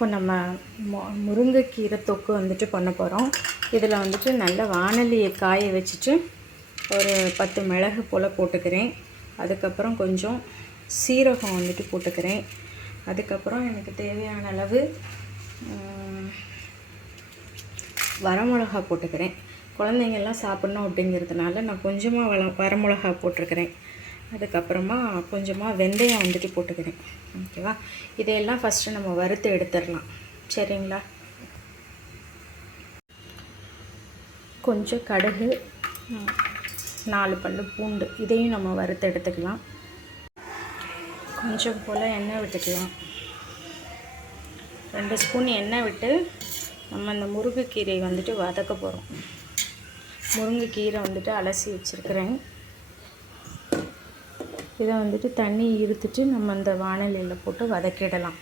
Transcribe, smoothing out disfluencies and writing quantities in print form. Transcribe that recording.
இப்போ நம்ம முருங்கைக்கீரை தொக்கு வந்துட்டு பண்ண போகிறோம். இதில் வந்துட்டு நல்ல வாணலியை காய வச்சுட்டு ஒரு 10 மிளகு போல் போட்டுக்கிறேன். அதுக்கப்புறம் கொஞ்சம் சீரகம் வந்துட்டு போட்டுக்கிறேன். அதுக்கப்புறம் எனக்கு தேவையான அளவு வரமிளகா போட்டுக்கிறேன். குழந்தைங்கள்லாம் சாப்பிட்ணும் அப்படிங்கிறதுனால நான் கொஞ்சமாக வரமிளகா போட்டிருக்கிறேன். அதுக்கப்புறமா கொஞ்சமாக வெந்தயம் வந்துட்டு போட்டுக்கிறேன். ஓகேவா? இதையெல்லாம் ஃபஸ்ட்டு நம்ம வறுத்து எடுத்துடலாம். சரிங்களா? கொஞ்சம் கடுகு, 4 பல்லு பூண்டு, இதையும் நம்ம வறுத்து எடுத்துக்கலாம். கொஞ்சம் போல் எண்ணெய் விட்டுக்கலாம். 2 ஸ்பூன் எண்ணெய் விட்டு நம்ம இந்த முருங்கைக்கீரையை வந்துட்டு வதக்க போகிறோம். முருங்கைக்கீரை வந்துட்டு அலசி வச்சுருக்கிறேன். இதை வந்துட்டு தண்ணி இருத்துட்டு நம்ம இந்த வாணலியில் போட்டு வதக்கிடலாம்.